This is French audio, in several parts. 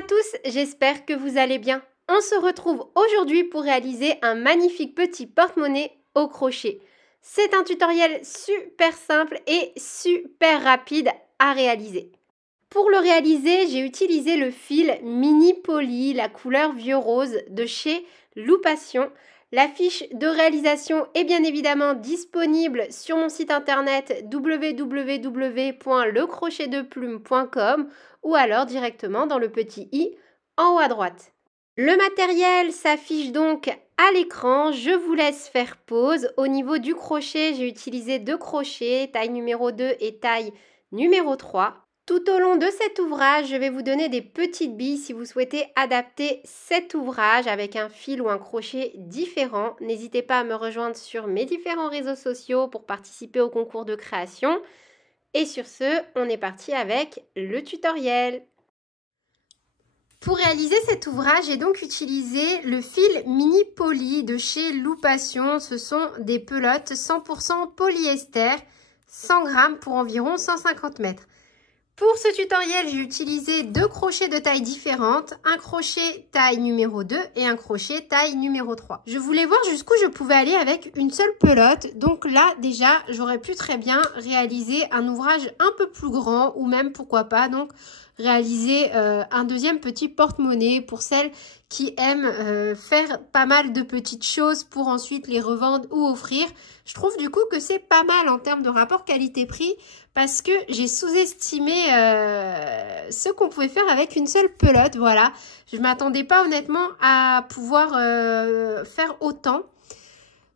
à tous, j'espère que vous allez bien. On se retrouve aujourd'hui pour réaliser un magnifique petit porte-monnaie au crochet. C'est un tutoriel super simple et super rapide à réaliser. Pour le réaliser, j'ai utilisé le fil Mini Poly, la couleur vieux rose de chez Loupation. La fiche de réalisation est bien évidemment disponible sur mon site internet www.lecrochetdeplume.com ou alors directement dans le petit i en haut à droite. Le matériel s'affiche donc à l'écran. Je vous laisse faire pause. Au niveau du crochet, j'ai utilisé 2 crochets, taille numéro 2 et taille numéro 3. Tout au long de cet ouvrage, je vais vous donner des petites billes si vous souhaitez adapter cet ouvrage avec un fil ou un crochet différent. N'hésitez pas à me rejoindre sur mes différents réseaux sociaux pour participer au concours de création. Et sur ce, on est parti avec le tutoriel. Pour réaliser cet ouvrage, j'ai donc utilisé le fil Mini Poly de chez Loupation. Ce sont des pelotes 100% polyester, 100 grammes pour environ 150 mètres. Pour ce tutoriel, j'ai utilisé 2 crochets de taille différentes, un crochet taille numéro 2 et un crochet taille numéro 3. Je voulais voir jusqu'où je pouvais aller avec une seule pelote. Donc là, déjà, j'aurais pu très bien réaliser un ouvrage un peu plus grand ou même, pourquoi pas, donc réaliser un deuxième petit porte-monnaie pour celles qui aiment faire pas mal de petites choses pour ensuite les revendre ou offrir. Je trouve du coup que c'est pas mal en termes de rapport qualité-prix parce que j'ai sous-estimé ce qu'on pouvait faire avec une seule pelote. Voilà, je ne m'attendais pas honnêtement à pouvoir faire autant.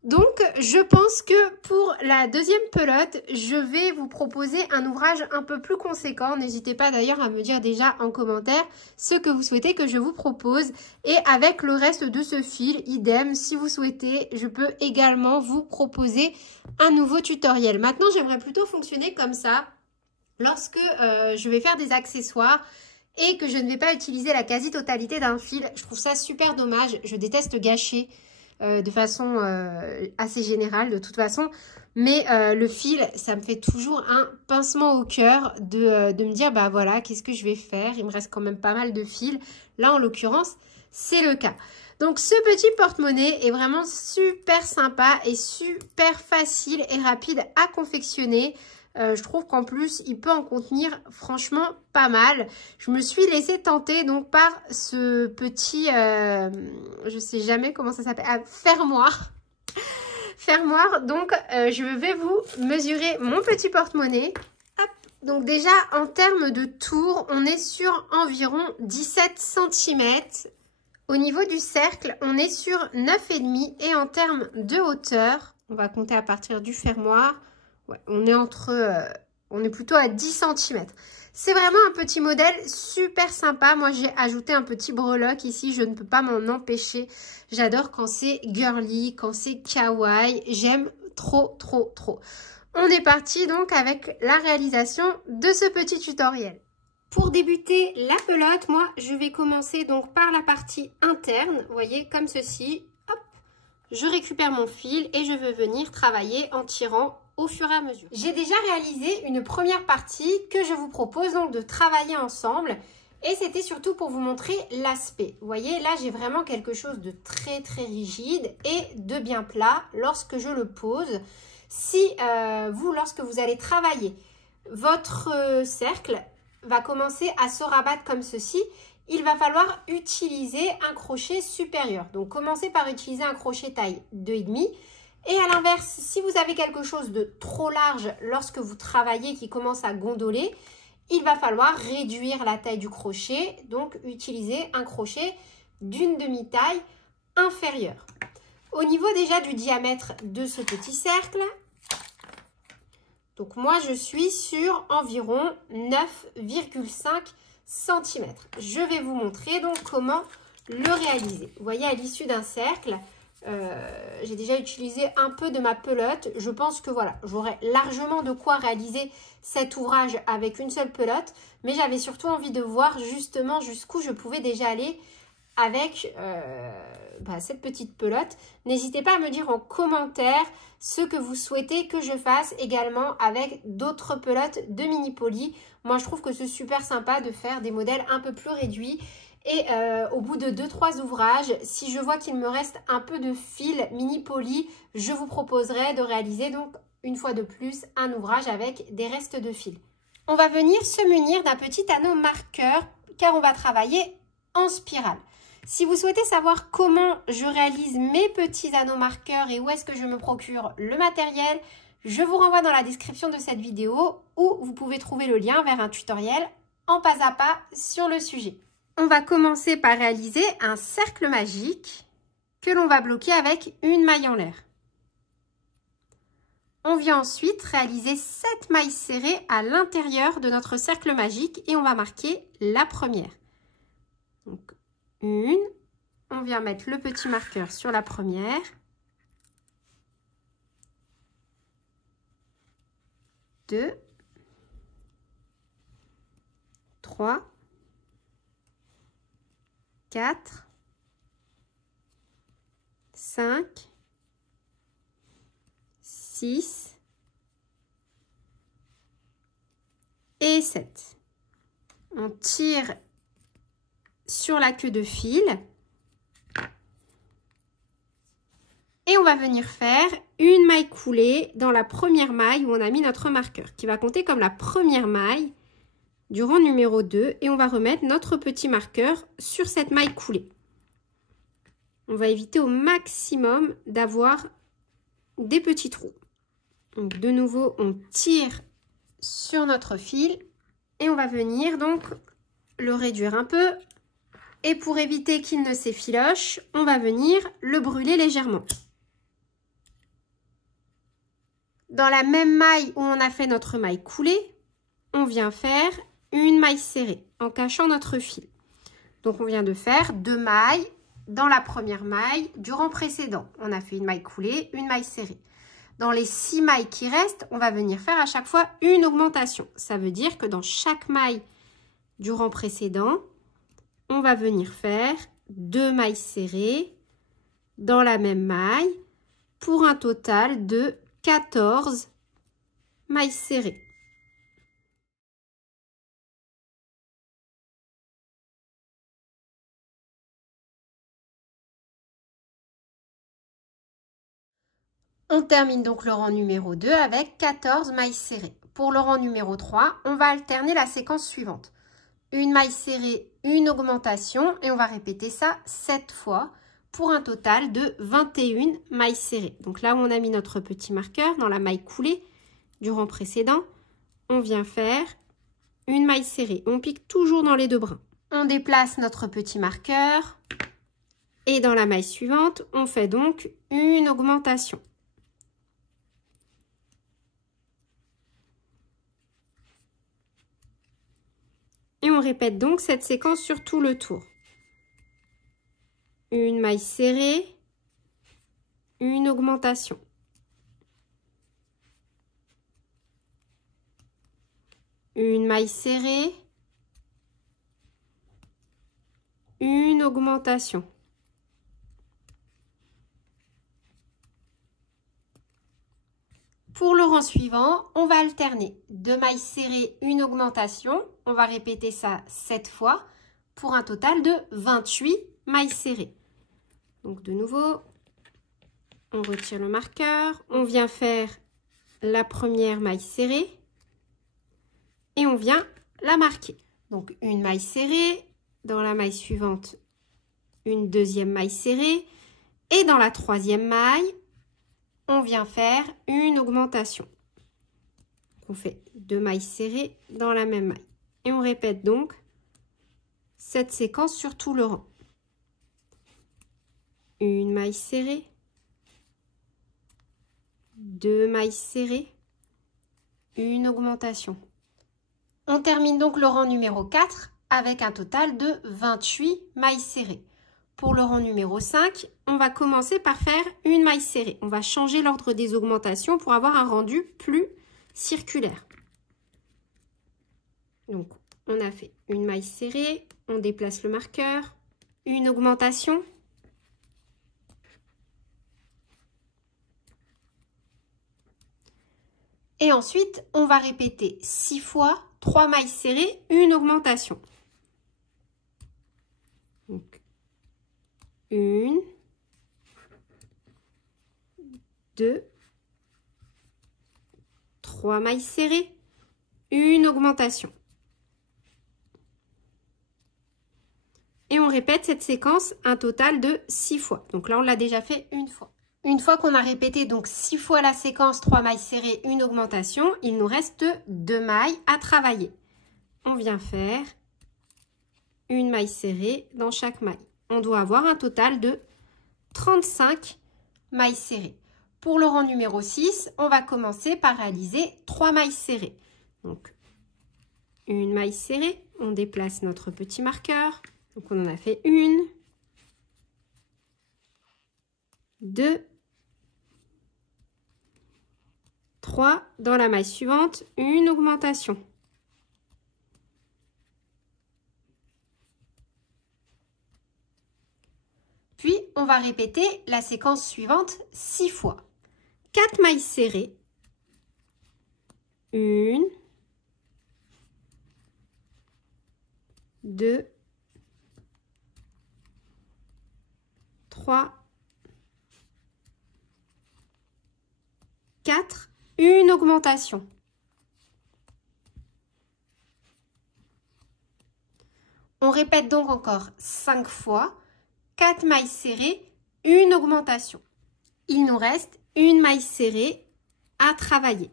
Donc, je pense que pour la deuxième pelote, je vais vous proposer un ouvrage un peu plus conséquent. N'hésitez pas d'ailleurs à me dire déjà en commentaire ce que vous souhaitez que je vous propose. Et avec le reste de ce fil, idem, si vous souhaitez, je peux également vous proposer un nouveau tutoriel. Maintenant, j'aimerais plutôt fonctionner comme ça lorsque je vais faire des accessoires et que je ne vais pas utiliser la quasi-totalité d'un fil. Je trouve ça super dommage. Je déteste gâcher. De façon assez générale de toute façon, mais le fil, ça me fait toujours un pincement au cœur de me dire, bah voilà, qu'est-ce que je vais faire? Il me reste quand même pas mal de fils. Là, en l'occurrence, c'est le cas. Donc, ce petit porte-monnaie est vraiment super sympa et super facile et rapide à confectionner. Je trouve qu'en plus, il peut en contenir franchement pas mal. Je me suis laissée tenter donc par ce petit, je sais jamais comment ça s'appelle, fermoir. Fermoir, donc je vais vous mesurer mon petit porte-monnaie. Donc déjà, en termes de tour, on est sur environ 17 cm. Au niveau du cercle, on est sur 9,5 et en termes de hauteur, on va compter à partir du fermoir. Ouais, on est plutôt à 10 cm. C'est vraiment un petit modèle super sympa. Moi, j'ai ajouté un petit breloque ici. Je ne peux pas m'en empêcher. J'adore quand c'est girly, quand c'est kawaii. J'aime trop, trop, trop. On est parti donc avec la réalisation de ce petit tutoriel. Pour débuter la pelote, moi, je vais commencer donc par la partie interne. Vous voyez, comme ceci. Hop, je récupère mon fil et je vais venir travailler en tirant au fur et à mesure. J'ai déjà réalisé une première partie que je vous propose donc de travailler ensemble et c'était surtout pour vous montrer l'aspect. Vous voyez, là j'ai vraiment quelque chose de très très rigide et de bien plat lorsque je le pose. Si lorsque vous allez travailler, votre cercle va commencer à se rabattre comme ceci, il va falloir utiliser un crochet supérieur. Donc commencez par utiliser un crochet taille 2,5. Et à l'inverse, si vous avez quelque chose de trop large lorsque vous travaillez qui commence à gondoler, il va falloir réduire la taille du crochet, donc utiliser un crochet d'une demi-taille inférieure. Au niveau déjà du diamètre de ce petit cercle, donc moi je suis sur environ 9,5 cm. Je vais vous montrer donc comment le réaliser. Vous voyez, à l'issue d'un cercle, j'ai déjà utilisé un peu de ma pelote. Je pense que voilà, j'aurai largement de quoi réaliser cet ouvrage avec une seule pelote. Mais j'avais surtout envie de voir justement jusqu'où je pouvais déjà aller avec cette petite pelote. N'hésitez pas à me dire en commentaire ce que vous souhaitez que je fasse également avec d'autres pelotes de Mini Poly. Moi, je trouve que c'est super sympa de faire des modèles un peu plus réduits Et au bout de 2-3 ouvrages, si je vois qu'il me reste un peu de fil mini poli, je vous proposerai de réaliser donc une fois de plus un ouvrage avec des restes de fil. On va venir se munir d'un petit anneau marqueur car on va travailler en spirale. Si vous souhaitez savoir comment je réalise mes petits anneaux marqueurs et où est-ce que je me procure le matériel, je vous renvoie dans la description de cette vidéo où vous pouvez trouver le lien vers un tutoriel en pas à pas sur le sujet. On va commencer par réaliser un cercle magique que l'on va bloquer avec une maille en l'air. On vient ensuite réaliser 7 mailles serrées à l'intérieur de notre cercle magique et on va marquer la première. Donc, une, on vient mettre le petit marqueur sur la première. 2, 3, 4, 5, 6 et 7. On tire sur la queue de fil et on va venir faire une maille coulée dans la première maille où on a mis notre marqueur qui va compter comme la première maille du rang numéro 2 et on va remettre notre petit marqueur sur cette maille coulée. On va éviter au maximum d'avoir des petits trous. Donc de nouveau, on tire sur notre fil et on va venir donc le réduire un peu. Et pour éviter qu'il ne s'effiloche, on va venir le brûler légèrement. Dans la même maille où on a fait notre maille coulée, on vient faire une maille serrée en cachant notre fil. Donc on vient de faire 2 mailles dans la première maille du rang précédent. On a fait une maille coulée, une maille serrée. Dans les 6 mailles qui restent, on va venir faire à chaque fois une augmentation. Ça veut dire que dans chaque maille du rang précédent, on va venir faire 2 mailles serrées dans la même maille pour un total de 14 mailles serrées. On termine donc le rang numéro 2 avec 14 mailles serrées. Pour le rang numéro 3, on va alterner la séquence suivante. Une maille serrée, une augmentation et on va répéter ça 7 fois pour un total de 21 mailles serrées. Donc là où on a mis notre petit marqueur dans la maille coulée du rang précédent, on vient faire une maille serrée. On pique toujours dans les 2 brins. On déplace notre petit marqueur et dans la maille suivante, on fait donc une augmentation. Et on répète donc cette séquence sur tout le tour. Une maille serrée, une augmentation. Une maille serrée, une augmentation. Pour le rang suivant, on va alterner 2 mailles serrées, une augmentation. On va répéter ça 7 fois pour un total de 28 mailles serrées. Donc de nouveau, on retire le marqueur, on vient faire la première maille serrée et on vient la marquer. Donc une maille serrée, dans la maille suivante, une deuxième maille serrée et dans la troisième maille, on vient faire une augmentation. On fait 2 mailles serrées dans la même maille. Et on répète donc cette séquence sur tout le rang. Une maille serrée, 2 mailles serrées, une augmentation. On termine donc le rang numéro 4 avec un total de 28 mailles serrées. Pour le rang numéro 5, on va commencer par faire une maille serrée. On va changer l'ordre des augmentations pour avoir un rendu plus circulaire. Donc, on a fait une maille serrée, on déplace le marqueur, une augmentation. Et ensuite, on va répéter 6 fois 3 mailles serrées, une augmentation. Donc, 1, 2, 3 mailles serrées, une augmentation. Et on répète cette séquence un total de 6 fois. Donc là, on l'a déjà fait une fois. Une fois qu'on a répété donc 6 fois la séquence, 3 mailles serrées, une augmentation, il nous reste 2 mailles à travailler. On vient faire une maille serrée dans chaque maille. On doit avoir un total de 35 mailles serrées. Pour le rang numéro 6, on va commencer par réaliser 3 mailles serrées. Donc, une maille serrée, on déplace notre petit marqueur. Donc, on en a fait 1, 2, 3. Dans la maille suivante, une augmentation. Puis, on va répéter la séquence suivante 6 fois. 4 mailles serrées. 1, 2, 3, 4, une augmentation. On répète donc encore 5 fois, 4 mailles serrées, une augmentation. Il nous reste une maille serrée à travailler.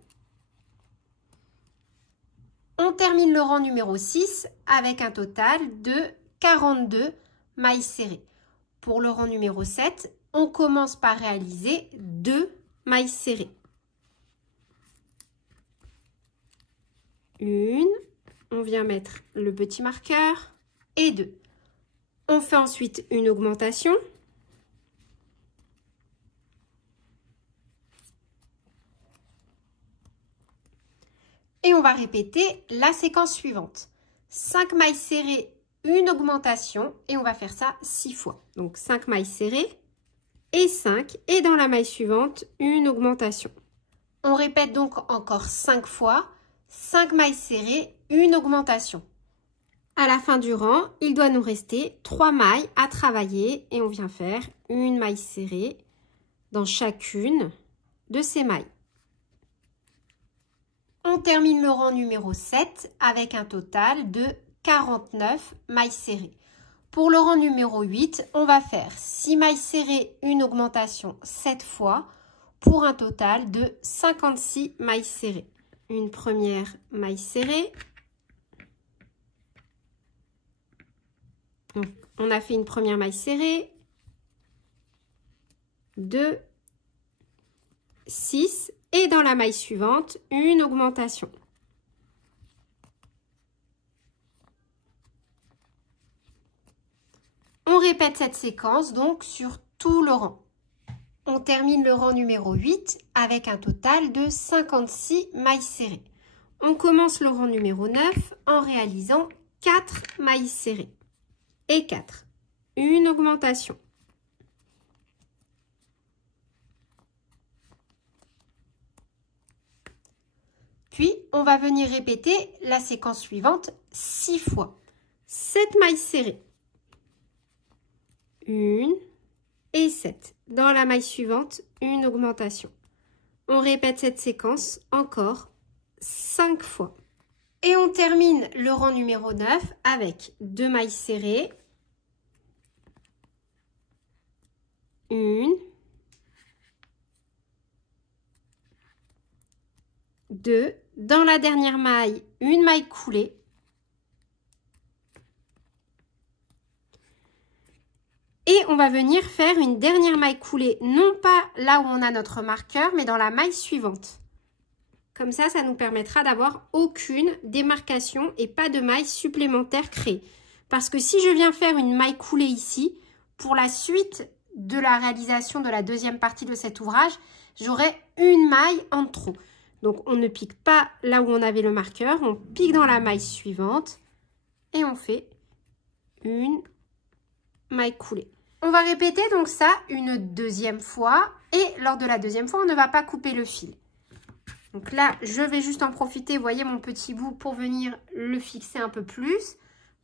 On termine le rang numéro 6 avec un total de 42 mailles serrées. Pour le rang numéro 7, on commence par réaliser 2 mailles serrées. Une, on vient mettre le petit marqueur et 2. On fait ensuite une augmentation. Et on va répéter la séquence suivante. 5 mailles serrées, une augmentation et on va faire ça 6 fois. Donc 5 mailles serrées et 5 et dans la maille suivante, une augmentation. On répète donc encore 5 fois, 5 mailles serrées, une augmentation. À la fin du rang, il doit nous rester 3 mailles à travailler et on vient faire une maille serrée dans chacune de ces mailles. On termine le rang numéro 7 avec un total de 49 mailles serrées. Pour le rang numéro 8, on va faire 6 mailles serrées, une augmentation 7 fois pour un total de 56 mailles serrées. Une première maille serrée. Donc, on a fait une première maille serrée. 2, 6 et dans la maille suivante, une augmentation. On répète cette séquence donc sur tout le rang. On termine le rang numéro 8 avec un total de 56 mailles serrées. On commence le rang numéro 9 en réalisant 4 mailles serrées. Et 4. Une augmentation. Puis, on va venir répéter la séquence suivante 6 fois. 7 mailles serrées. 1 et 7. Dans la maille suivante, une augmentation. On répète cette séquence encore 5 fois. Et on termine le rang numéro 9 avec 2 mailles serrées. 1, 2, dans la dernière maille, une maille coulée. Et on va venir faire une dernière maille coulée, non pas là où on a notre marqueur, mais dans la maille suivante. Comme ça, ça nous permettra d'avoir aucune démarcation et pas de maille supplémentaire créée. Parce que si je viens faire une maille coulée ici, pour la suite de la réalisation de la deuxième partie de cet ouvrage, j'aurai une maille en trop. Donc, on ne pique pas là où on avait le marqueur, on pique dans la maille suivante et on fait une maille coulée. On va répéter donc ça une deuxième fois et lors de la deuxième fois, on ne va pas couper le fil. Donc là, je vais juste en profiter, vous voyez mon petit bout pour venir le fixer un peu plus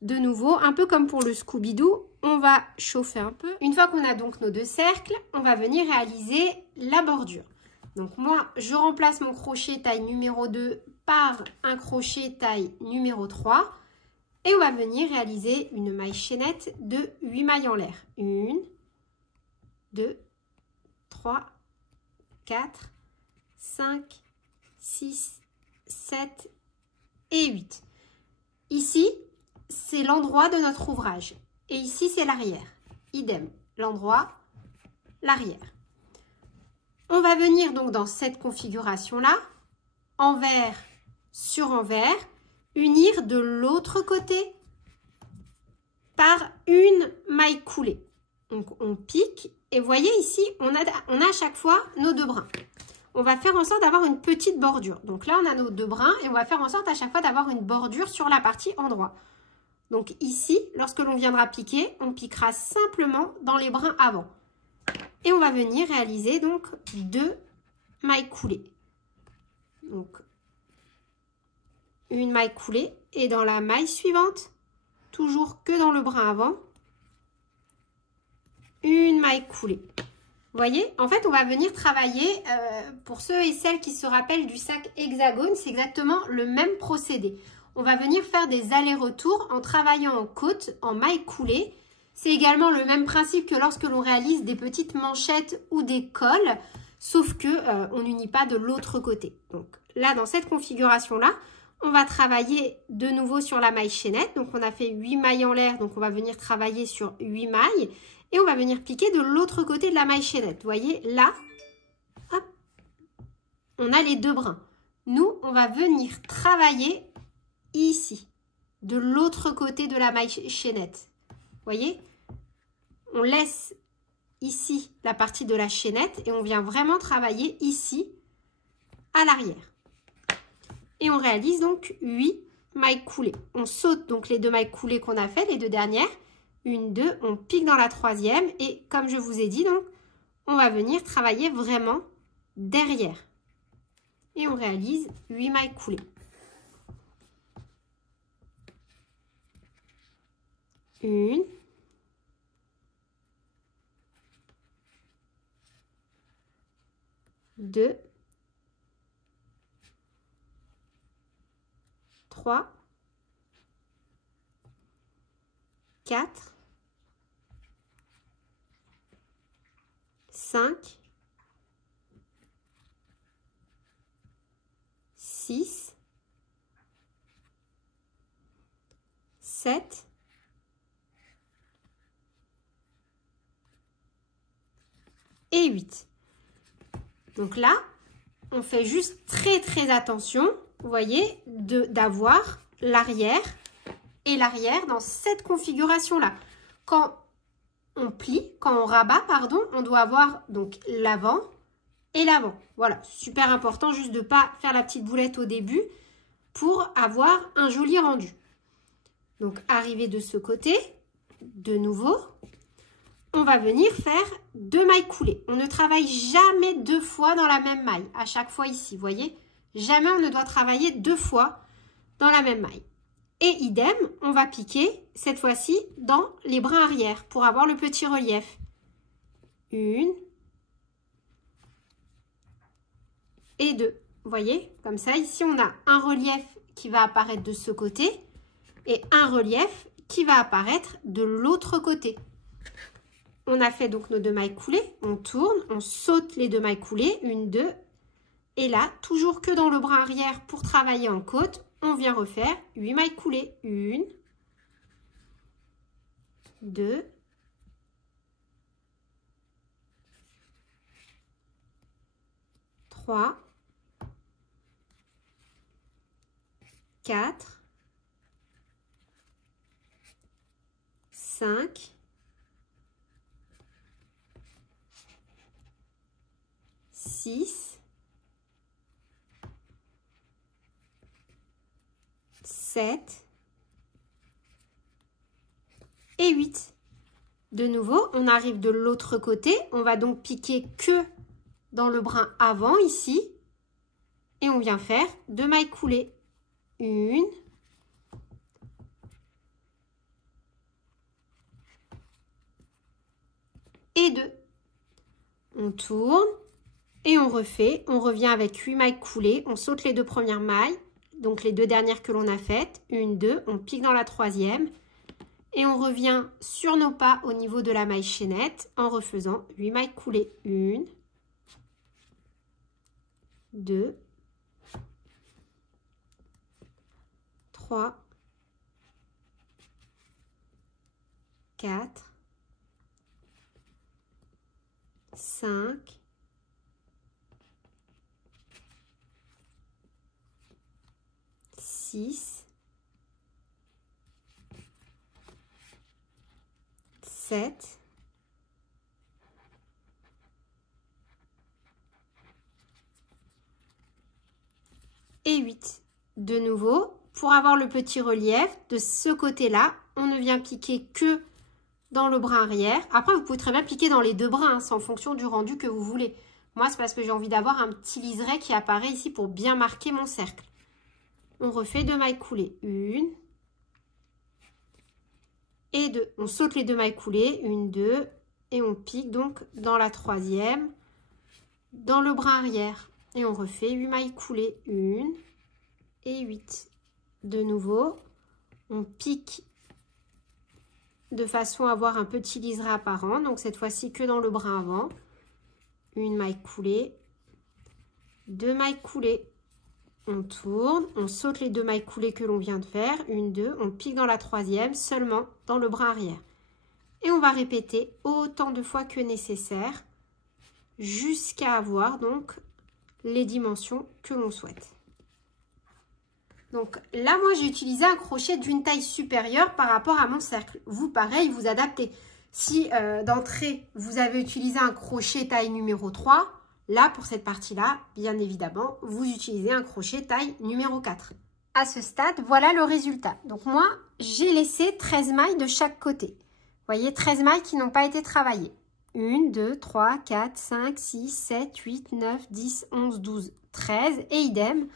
De nouveau, un peu comme pour le Scooby-Doo, on va chauffer un peu. Une fois qu'on a donc nos deux cercles, on va venir réaliser la bordure. Donc moi, je remplace mon crochet taille numéro 2 par un crochet taille numéro 3. Et on va venir réaliser une maille chaînette de 8 mailles en l'air. 1, 2, 3, 4, 5, 6, 7 et 8. Ici, c'est l'endroit de notre ouvrage. Et ici, c'est l'arrière. Idem, l'endroit, l'arrière. On va venir donc dans cette configuration-là, envers sur envers, unir de l'autre côté par une maille coulée. Donc, on pique et vous voyez ici, on a à chaque fois nos deux brins. On va faire en sorte d'avoir une petite bordure. Donc là, on a nos deux brins et on va faire en sorte à chaque fois d'avoir une bordure sur la partie endroit. Donc ici, lorsque l'on viendra piquer, on piquera simplement dans les brins avant. Et on va venir réaliser donc 2 mailles coulées. Donc, une maille coulée et dans la maille suivante, toujours que dans le brin avant, une maille coulée. Vous voyez, en fait, on va venir travailler, pour ceux et celles qui se rappellent du sac hexagone, c'est exactement le même procédé. On va venir faire des allers-retours en travaillant en côte, en maille coulée. C'est également le même principe que lorsque l'on réalise des petites manchettes ou des cols, sauf que on n'unit pas de l'autre côté. Donc là, dans cette configuration-là, on va travailler de nouveau sur la maille chaînette. Donc, on a fait 8 mailles en l'air. Donc, on va venir travailler sur 8 mailles. Et on va venir piquer de l'autre côté de la maille chaînette. Vous voyez, là, hop, on a les deux brins. Nous, on va venir travailler ici, de l'autre côté de la maille chaînette. Vous voyez, on laisse ici la partie de la chaînette et on vient vraiment travailler ici, à l'arrière. Et on réalise donc 8 mailles coulées. On saute donc les 2 mailles coulées qu'on a fait, les 2 dernières. 1, 2, on pique dans la 3e. Et comme je vous ai dit, donc, on va venir travailler vraiment derrière. Et on réalise 8 mailles coulées. 1, 2, 3, 4, 5, 6, 7, 8. Donc là, on fait juste très attention, vous voyez, d'avoir l'arrière et l'arrière dans cette configuration-là. Quand on plie, quand on rabat, pardon, on doit avoir donc l'avant et l'avant. Voilà, super important juste de ne pas faire la petite boulette au début pour avoir un joli rendu. Donc, arrivé de ce côté, de nouveau, on va venir faire 2 mailles coulées. On ne travaille jamais 2 fois dans la même maille, à chaque fois ici, vous voyez. Jamais on ne doit travailler 2 fois dans la même maille. Et idem, on va piquer, cette fois-ci, dans les brins arrière pour avoir le petit relief. 1 et 2. Vous voyez, comme ça, ici, on a un relief qui va apparaître de ce côté et un relief qui va apparaître de l'autre côté. On a fait donc nos 2 mailles coulées. On tourne, on saute les 2 mailles coulées. 1, 2. Et là, toujours que dans le bras arrière pour travailler en côte, on vient refaire 8 mailles coulées. 1, 2, 3, 4, 5, 6, 7 et 8. De nouveau, on arrive de l'autre côté. On va donc piquer que dans le brin avant ici. Et on vient faire 2 mailles coulées. 1, On tourne et on refait. On revient avec 8 mailles coulées. On saute les 2 premières mailles, donc les 2 dernières que l'on a faites. 1, 2, on pique dans la 3e. Et on revient sur nos pas au niveau de la maille chaînette en refaisant 8 mailles coulées. 1, 2, 3, 4, 5, 6, 7, 8. De nouveau, pour avoir le petit relief, de ce côté-là, on ne vient piquer que dans le brin arrière. Après, vous pouvez très bien piquer dans les 2 brins, hein, c'est en fonction du rendu que vous voulez. Moi, c'est parce que j'ai envie d'avoir un petit liseré qui apparaît ici pour bien marquer mon cercle. On refait 2 mailles coulées. 1 et 2. On saute les 2 mailles coulées. 1, 2 et on pique donc dans la 3e, dans le brin arrière. Et on refait 8 mailles coulées. 1 et 8. De nouveau, on pique de façon à avoir un petit liseré apparent. Donc cette fois-ci que dans le brin avant. 1 maille coulée, 2 mailles coulées. On tourne, on saute les 2 mailles coulées que l'on vient de faire. 1, 2, on pique dans la 3e seulement dans le brin arrière. Et on va répéter autant de fois que nécessaire jusqu'à avoir donc les dimensions que l'on souhaite. Donc là, moi, j'ai utilisé un crochet d'une taille supérieure par rapport à mon cercle. Vous, pareil, vous adaptez. Si d'entrée, vous avez utilisé un crochet taille numéro 3, là, pour cette partie-là, bien évidemment, vous utilisez un crochet taille numéro 4. À ce stade, voilà le résultat. Donc moi, j'ai laissé 13 mailles de chaque côté. Vous voyez, 13 mailles qui n'ont pas été travaillées. 1, 2, 3, 4, 5, 6, 7, 8, 9, 10, 11, 12, 13 et idem.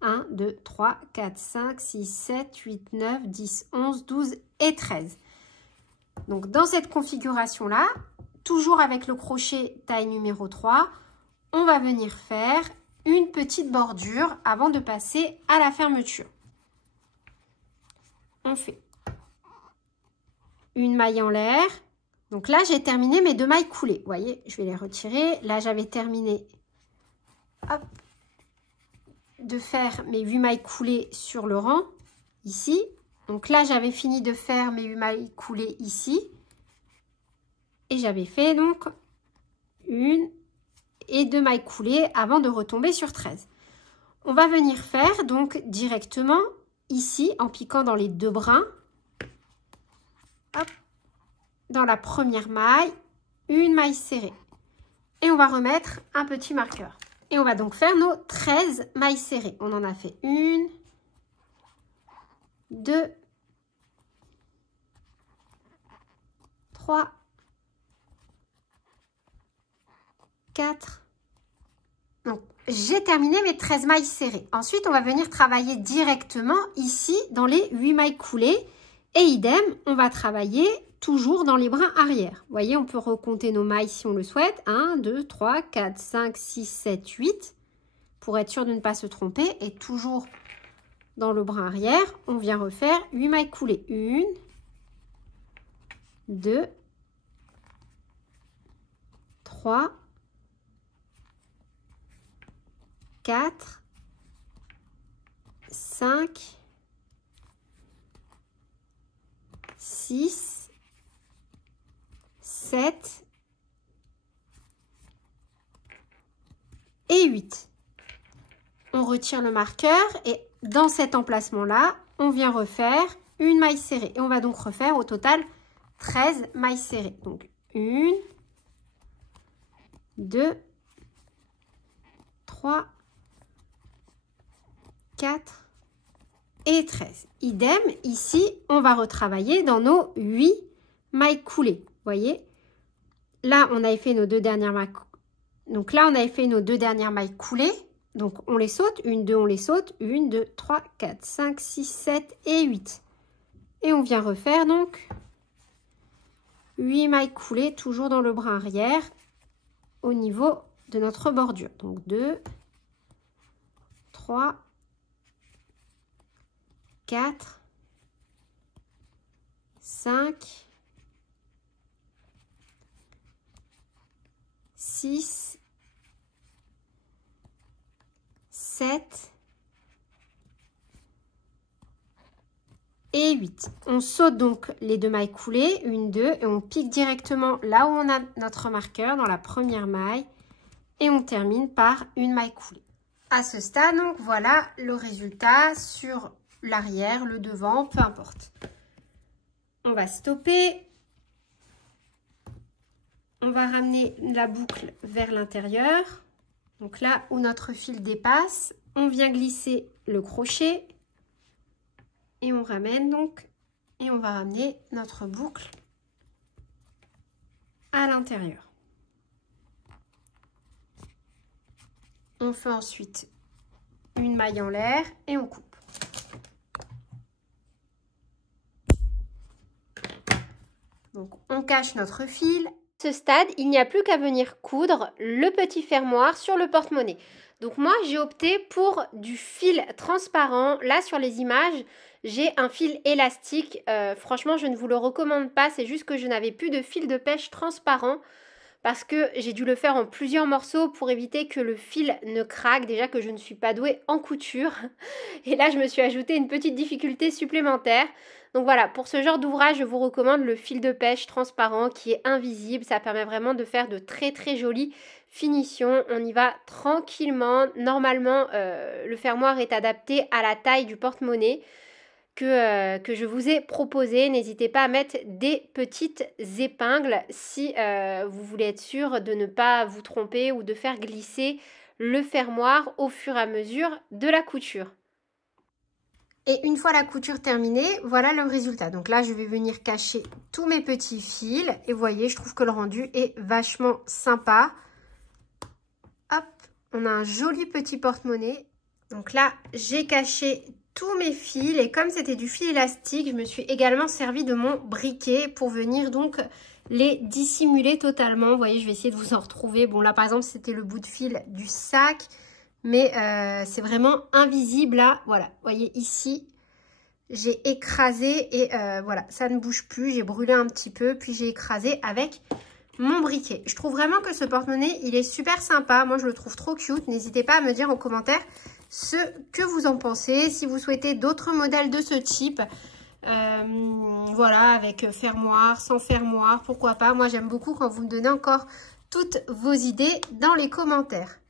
1, 2, 3, 4, 5, 6, 7, 8, 9, 10, 11, 12 et 13. Donc dans cette configuration-là, toujours avec le crochet taille numéro 3, on va venir faire une petite bordure avant de passer à la fermeture. On fait une maille en l'air. Donc là, j'ai terminé mes 2 mailles coulées. Vous voyez, je vais les retirer. Là, j'avais terminé hop, de faire mes 8 mailles coulées sur le rang, ici. Donc là, j'avais fini de faire mes 8 mailles coulées ici. Et j'avais fait donc 1 et 2 mailles coulées avant de retomber sur 13. On va venir faire donc directement ici, en piquant dans les 2 brins. Hop, dans la première maille, une maille serrée. Et on va remettre un petit marqueur. Et on va donc faire nos 13 mailles serrées. On en a fait 1, 2, 3, 4. Donc, j'ai terminé mes 13 mailles serrées. Ensuite, on va venir travailler directement ici dans les 8 mailles coulées. Et idem, on va travailler toujours dans les brins arrière. Vous voyez, on peut recompter nos mailles si on le souhaite. 1, 2, 3, 4, 5, 6, 7, 8. Pour être sûr de ne pas se tromper. Et toujours dans le brin arrière, on vient refaire 8 mailles coulées. 1, 2, 3, 4, 5, 6, 7 et 8. On retire le marqueur et dans cet emplacement-là, on vient refaire une maille serrée. Et on va donc refaire au total 13 mailles serrées. Donc 1, 2, 3, 4 et 13. Idem, ici, on va retravailler dans nos 8 mailles coulées. Vous voyez, là, on avait fait nos 2 dernières mailles. Donc là, on avait fait nos 2 dernières mailles coulées. Donc, on les saute. 1, 2, on les saute. 1, 2, 3, 4, 5, 6, 7 et 8. Et on vient refaire donc 8 mailles coulées, toujours dans le brin arrière. au niveau de notre bordure. Donc 2, 3, 4, 5, 6, 7 et 8. On saute donc les 2 mailles coulées, 1, 2, et on pique directement là où on a notre marqueur, dans la première maille, et on termine par une maille coulée. À ce stade, donc voilà le résultat sur l'arrière, le devant, peu importe. On va stopper. On va ramener la boucle vers l'intérieur. Donc là où notre fil dépasse, on vient glisser le crochet et on ramène donc, et on va ramener notre boucle à l'intérieur. On fait ensuite une maille en l'air et on coupe. Donc on cache notre fil. À ce stade, il n'y a plus qu'à venir coudre le petit fermoir sur le porte-monnaie. Donc moi, j'ai opté pour du fil transparent. Là, sur les images, j'ai un fil élastique. Franchement, je ne vous le recommande pas. C'est juste que je n'avais plus de fil de pêche transparent parce que j'ai dû le faire en plusieurs morceaux pour éviter que le fil ne craque. Déjà que je ne suis pas douée en couture. Et là, je me suis ajouté une petite difficulté supplémentaire. Donc voilà, pour ce genre d'ouvrage, je vous recommande le fil de pêche transparent qui est invisible. Ça permet vraiment de faire de très très jolies finitions. On y va tranquillement. Normalement, le fermoir est adapté à la taille du porte-monnaie que je vous ai proposé. N'hésitez pas à mettre des petites épingles si vous voulez être sûr de ne pas vous tromper ou de faire glisser le fermoir au fur et à mesure de la couture. Et une fois la couture terminée, voilà le résultat. Donc là, je vais venir cacher tous mes petits fils. Et vous voyez, je trouve que le rendu est vachement sympa. Hop, on a un joli petit porte-monnaie. Donc là, j'ai caché tous mes fils. Et comme c'était du fil élastique, je me suis également servi de mon briquet pour venir donc les dissimuler totalement. Vous voyez, je vais essayer de vous en retrouver. Bon, là, par exemple, c'était le bout de fil du sac. Mais c'est vraiment invisible là. Voilà, vous voyez ici, j'ai écrasé et voilà, ça ne bouge plus. J'ai brûlé un petit peu, puis j'ai écrasé avec mon briquet. Je trouve vraiment que ce porte-monnaie, il est super sympa. Moi, je le trouve trop cute. N'hésitez pas à me dire en commentaire ce que vous en pensez. Si vous souhaitez d'autres modèles de ce type, voilà, avec fermoir, sans fermoir, pourquoi pas. Moi, j'aime beaucoup quand vous me donnez encore toutes vos idées dans les commentaires.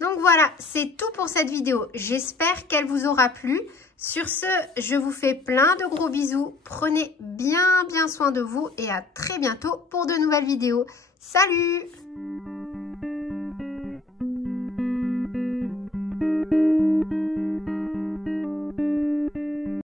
Donc voilà, c'est tout pour cette vidéo. J'espère qu'elle vous aura plu. Sur ce, je vous fais plein de gros bisous. Prenez bien soin de vous et à très bientôt pour de nouvelles vidéos. Salut!